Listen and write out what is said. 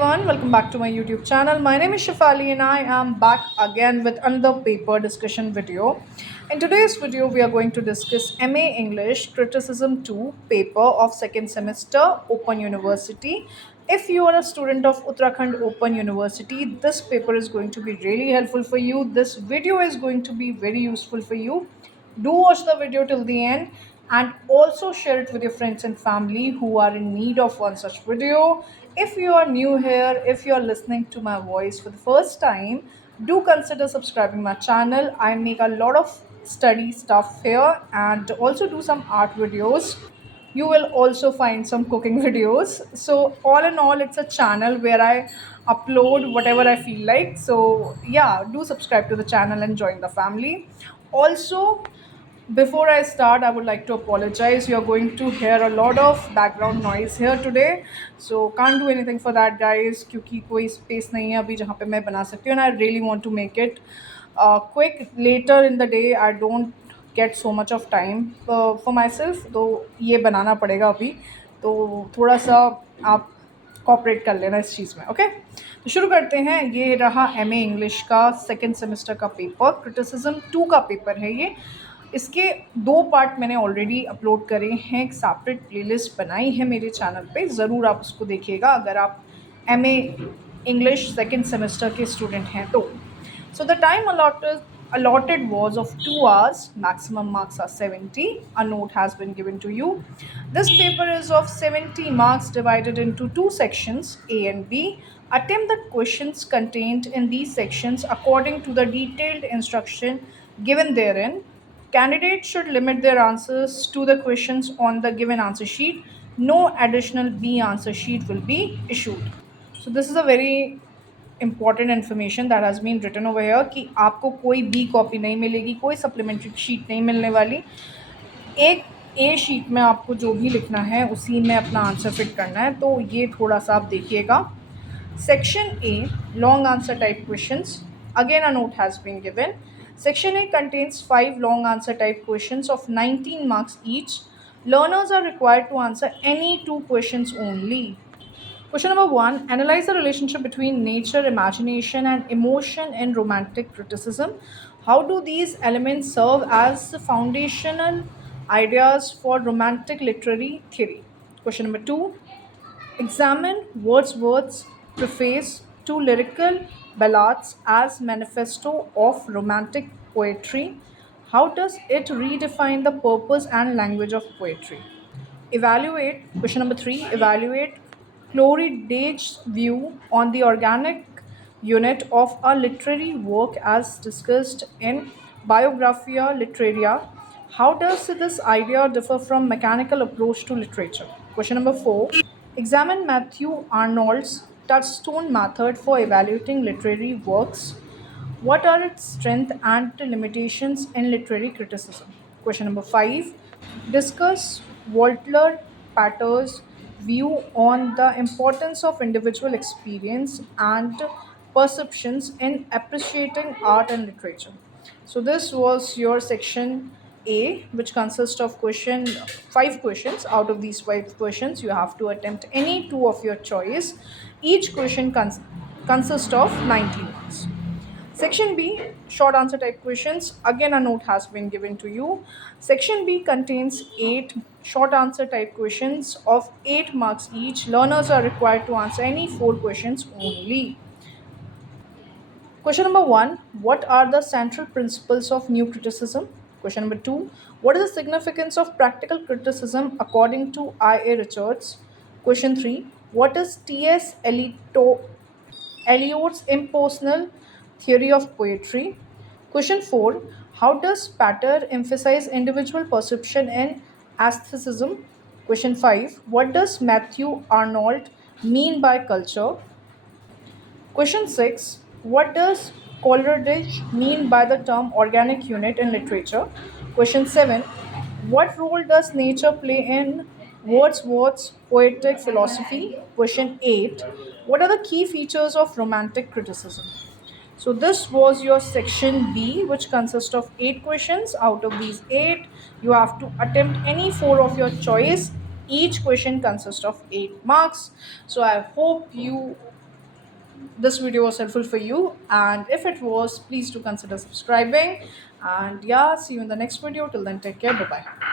Everyone, welcome back to my YouTube channel. My name is Shafali and I am back again with another paper discussion video. In today's video, we are going to discuss MA English Criticism 2 paper of second semester Open University. If you are a student of Uttarakhand Open University, this paper is going to be really helpful for you. This video is going to be very useful for you. Do watch the video till the end and also share it with your friends and family who are in need of one such video. If you are new here, if you are listening to my voice for the first time, do consider subscribing my channel. I make a lot of study stuff here and also do some art videos. You will also find some cooking videos. So all in all, it's a channel where I upload whatever I feel like. So yeah, do subscribe to the channel and join the family. Also, before I start, I would like to apologize. You're going to hear a lot of background noise here today. So can't do anything for that, guys, क्योंकि कोई space नहीं है अभी जहाँ पे मैं बना सकती हूँ. And I really want to make it quick. Later in the day, I don't get so much of time for myself. तो ये बनाना पड़ेगा अभी. तो थोड़ा सा आप कॉपरेट कर लेना इस चीज़ में. ओके, तो शुरू करते हैं. ये रहा MA इंग्लिश का सेकेंड सेमेस्टर का पेपर. क्रिटिसिज्म 2 का पेपर है ये. इसके 2 पार्ट मैंने ऑलरेडी अपलोड करे हैं. एक सेपरेट प्लेलिस्ट बनाई है मेरे चैनल पे, ज़रूर आप उसको देखिएगा अगर आप MA इंग्लिश सेकेंड सेमेस्टर के स्टूडेंट हैं तो. So the time allotted was of 2 hours. Maximum marks are 70. A note has been given to you. This paper is of 70 marks divided into 2 sections, A and B. Attempt the questions contained in these sections according to the detailed instruction given therein. Candidates should limit their answers to the questions on the given answer sheet. No additional B answer sheet will be issued. So this is a very important information that has been written over here कि आपको कोई B copy नहीं मिलेगी, कोई supplementary sheet नहीं मिलने वाली. एक ए शीट में आपको जो भी लिखना है उसी में अपना आंसर फिट करना है. तो ये थोड़ा सा आप देखिएगा. Section A, long answer type questions. Again a note has been given. Section A contains 5 long answer type questions of 19 marks each. Learners are required to answer any 2 questions only. Question number 1. Analyze the relationship between nature, imagination, and emotion in romantic criticism. How do these elements serve as the foundational ideas for romantic literary theory? Question number 2. Examine Wordsworth's preface to lyrical ballads as manifesto of romantic poetry. How does it redefine the purpose and language of poetry? Evaluate, question number 3, evaluate Cloridge's view on the organic unit of a literary work as discussed in Biographia Literaria. How does this idea differ from mechanical approach to literature? Question number 4, examine Matthew Arnold's touchstone method for evaluating literary works. What are its strengths and limitations in literary criticism? Question number 5. Discuss Walter Patter's view on the importance of individual experience and perceptions in appreciating art and literature. So this was your section A, which consists of 5 questions. Out of these 5 questions, you have to attempt any 2 of your choice. Each question consists of 90 marks. Section B, short answer type questions. Again, a note has been given to you. Section B contains 8 short answer type questions of 8 marks each. Learners are required to answer any 4 questions only. Question number 1, what are the central principles of new criticism? Question number 2, what is the significance of practical criticism according to I.A. Richards? Question 3, what is T.S. Eliot's impersonal theory of poetry? Question 4, how does Pater emphasize individual perception in aestheticism? Question 5, what does Matthew Arnold mean by culture? Question 6, what does Coleridge mean by the term organic unit in literature? Question 7, what role does nature play in Wordsworth's poetic philosophy? Question 8, what are the key features of romantic criticism? So this was your section B, which consists of 8 questions. Out of these 8, you have to attempt any 4 of your choice. Each question consists of 8 marks. So I hope you this video was helpful for you, and if it was, please do consider subscribing. And yeah, see you in the next video. Till then, take care. Bye bye.